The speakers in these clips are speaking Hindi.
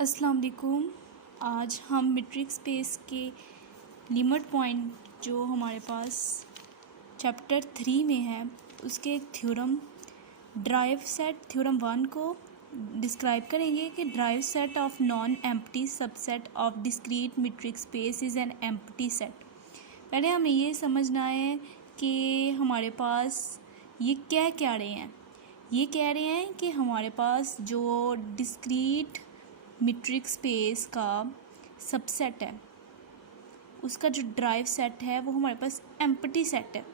अस्सलाम वालेकुम। आज हम मीट्रिक स्पेस के लिमिट पॉइंट जो हमारे पास चैप्टर 3 में है उसके एक थ्योरम ड्राइव सेट थ्योरम 1 को डिस्क्राइब करेंगे कि drive set of non empty subset of discrete metric space is an empty set. पहले हमें ये समझना है कि हमारे पास ये क्या रहे हैं। ये कह रहे हैं कि हमारे पास जो डिस्क्रीट मीट्रिक स्पेस का सबसेट है उसका जो ड्राइव सेट है वो हमारे पास एम्प्टी सेट है।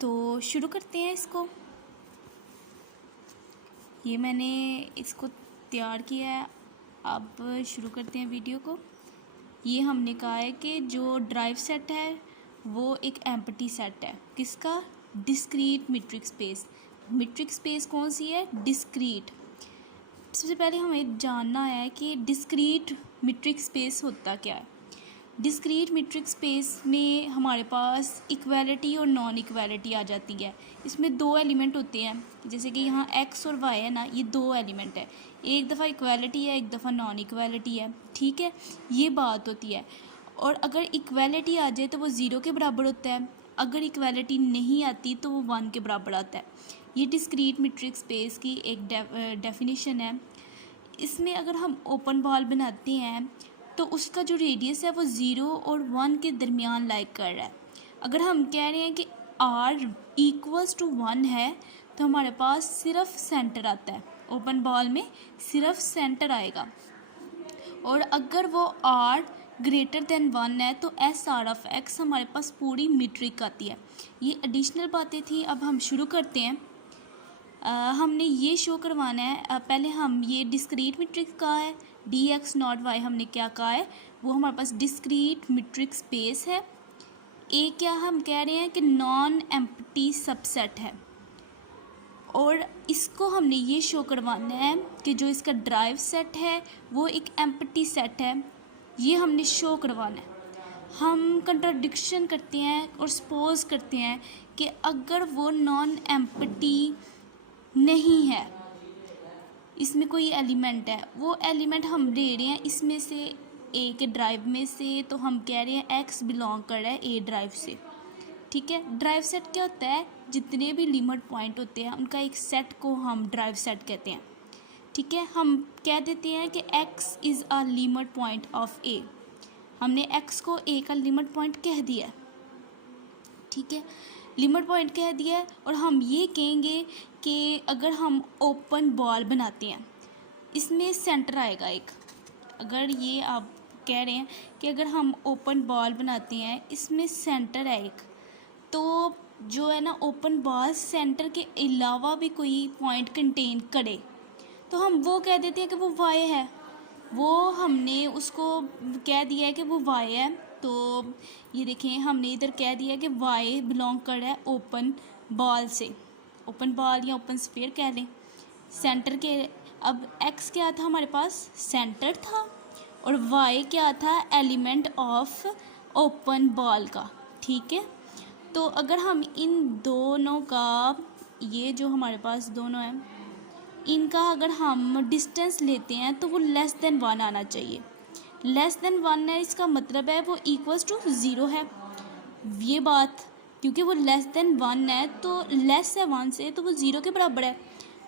तो शुरू करते हैं इसको। ये मैंने इसको तैयार किया है, अब शुरू करते हैं वीडियो को। ये हमने कहा है कि जो ड्राइव सेट है वो एक एम्प्टी सेट है। किसका? Discrete metric space. Metric space कौन सी है? डिस्क्रीट। सबसे पहले हमें जानना है कि डिस्क्रीट मीट्रिक स्पेस होता क्या है। डिस्क्रीट मीट्रिक स्पेस में हमारे पास इक्वालिटी और नॉन इक्वालिटी आ जाती है। इसमें दो एलिमेंट होते हैं, जैसे कि यहाँ एक्स और वाई है ना, ये दो एलिमेंट है। एक दफ़ा इक्वालिटी है, एक दफ़ा नॉन इक्वालिटी है। ठीक है, ये बात होती है। और अगर इक्वालिटी आ जाए तो वो ज़ीरो के बराबर होता है, अगर इक्वालिटी नहीं आती तो वो 1 के बराबर आता है। ये डिस्क्रीट मीट्रिक स्पेस की एक डेफिनेशन है। इसमें अगर हम ओपन बॉल बनाते हैं तो उसका जो रेडियस है वो 0 और 1 के दरमियान लाइक कर रहा है। अगर हम कह रहे हैं कि r इक्वल्स टू 1 है तो हमारे पास सिर्फ सेंटर आता है। ओपन बॉल में सिर्फ सेंटर आएगा। और अगर वो r ग्रेटर देन 1 है तो एस आर ऑफ एक्स हमारे पास पूरी मीट्रिक आती है। ये एडिशनल बातें थी। अब हम शुरू करते हैं। हमने ये शो करवाना है। पहले हम ये डिस्क्रीट मीट्रिक का है, डी एक्स नॉट वाई हमने क्या कहा है, वो हमारे पास डिस्क्रीट मीट्रिक स्पेस है। ए क्या हम कह रहे हैं कि नॉन एम्प्टी सबसेट है। और इसको हमने ये शो करवाना है कि जो इसका ड्राइव सेट है वो एक एम्प्टी सेट है। ये हमने शो करवाना है। हम कंट्राडिक्शन करते हैं और सपोज करते हैं कि अगर वो नॉन एम्प्टी नहीं है, इसमें कोई एलिमेंट है, वो एलिमेंट हम ले रहे हैं इसमें से ए के ड्राइव में से, तो हम कह रहे हैं एक्स बिलोंग कर रहा है ए ड्राइव से। ठीक है, ड्राइव सेट क्या होता है? जितने भी लिमिट पॉइंट होते हैं उनका एक सेट को हम ड्राइव सेट कहते हैं। ठीक है, हम कह देते हैं कि x is a limit point of A. हमने एक्स को ए का लिमिट पॉइंट कह दिया। ठीक है, लिमिट पॉइंट कह दिया है। और हम ये कहेंगे कि अगर हम ओपन बॉल बनाते हैं इसमें सेंटर आएगा एक। अगर ये आप कह रहे हैं कि अगर हम ओपन बॉल बनाते हैं इसमें सेंटर है एक, तो जो है ना ओपन बॉल सेंटर के अलावा भी कोई पॉइंट कंटेन करे तो हम वो कह देते हैं कि वो वाई है। वो हमने उसको कह दिया है कि वो वाई है। तो ये देखें, हमने इधर कह दिया कि वाई बिलोंग कर रहा है ओपन बॉल से। ओपन बॉल या ओपन स्फीयर कह लें, सेंटर के। अब एक्स क्या था हमारे पास? सेंटर था। और वाई क्या था? एलिमेंट ऑफ ओपन बॉल का। ठीक है, तो अगर हम इन दोनों का, ये जो हमारे पास दोनों हैं, इनका अगर हम डिस्टेंस लेते हैं तो वो लेस देन 1 आना चाहिए। लेस देन 1 है, इसका मतलब है वो इक्वल्स टू 0 है। ये बात, क्योंकि वो लेस देन 1 है तो लेस है 1 से, तो वो 0 के बराबर है।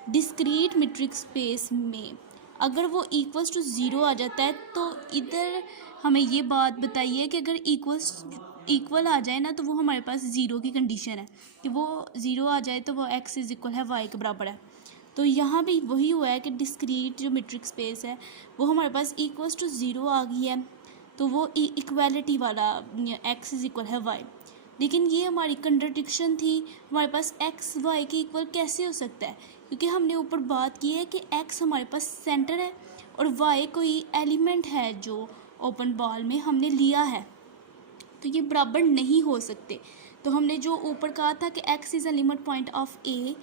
डिस्क्रीट मीट्रिक स्पेस में अगर वो इक्वल्स टू 0 आ जाता है तो इधर हमें ये बात बताइए कि अगर इक्वल आ जाए ना तो वो हमारे पास 0 की कंडीशन है कि वो 0 आ जाए तो वो एक्स इज इक्वल है वाई के बराबर है। तो यहाँ भी वही हुआ है कि डिस्क्रीट जो मीट्रिक स्पेस है वो हमारे पास इक्वल्स टू 0 आ गई है, तो वो इक्वालिटी वाला एक्स इज इक्वल है वाई। लेकिन ये हमारी कंट्राडिक्शन थी। हमारे पास एक्स वाई के इक्वल कैसे हो सकता है? क्योंकि हमने ऊपर बात की है कि एक्स हमारे पास सेंटर है और वाई कोई एलिमेंट है जो ओपन बॉल में हमने लिया है, तो ये बराबर नहीं हो सकते। तो हमने जो ऊपर कहा था कि x is a limit point of A,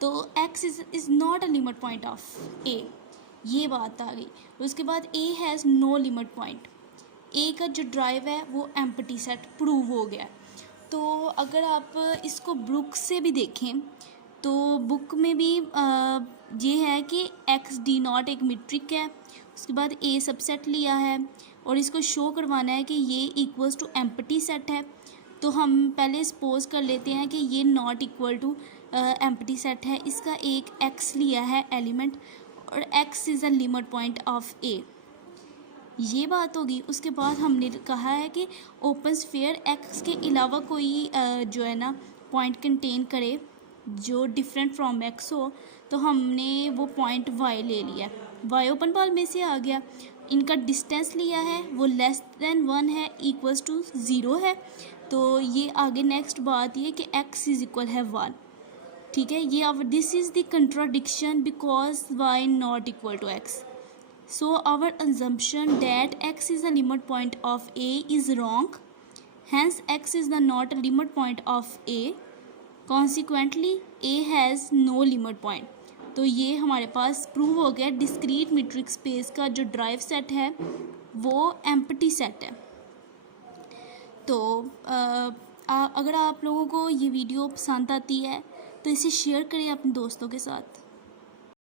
तो x is not a limit point of A, ये बात आ गई। उसके बाद A has no limit point. A का जो ड्राइव है वो एम्प्टी सेट प्रूव हो गया। तो अगर आप इसको बुक से भी देखें तो बुक में भी ये है कि एक्स डी नॉट एक मीट्रिक है, उसके बाद ए सबसेट लिया है और इसको शो करवाना है कि ये इक्वल्स टू एम्प्टी सेट है। तो हम पहले सपोज कर लेते हैं कि ये not equal to empty set है, इसका एक एक्स लिया है एलिमेंट और x is a limit point of A, ये बात होगी। उसके बाद हमने कहा है कि ओपन स्फीयर एक्स के अलावा कोई जो है ना पॉइंट कंटेन करे जो डिफरेंट फ्रॉम एक्स हो, तो हमने वो पॉइंट वाई ले लिया, वाई ओपन बॉल में से आ गया। इनका डिस्टेंस लिया है वो लेस देन 1 है, इक्वल्स टू 0 है। तो ये आगे नेक्स्ट बात ये कि x इज़ इक्वल है 1, ठीक है। ये अब this is the contradiction because y not equal to x. So our assumption that x is the limit point of a is wrong. Hence x is the not a limit point of a. Consequently a has no limit point. तो ये हमारे पास प्रूव हो गया डिस्क्रीट मीट्रिक स्पेस का जो ड्राइव सेट है वो एम्प्टी सेट है। तो अगर आप लोगों को ये वीडियो पसंद आती है तो इसे शेयर करें अपने दोस्तों के साथ।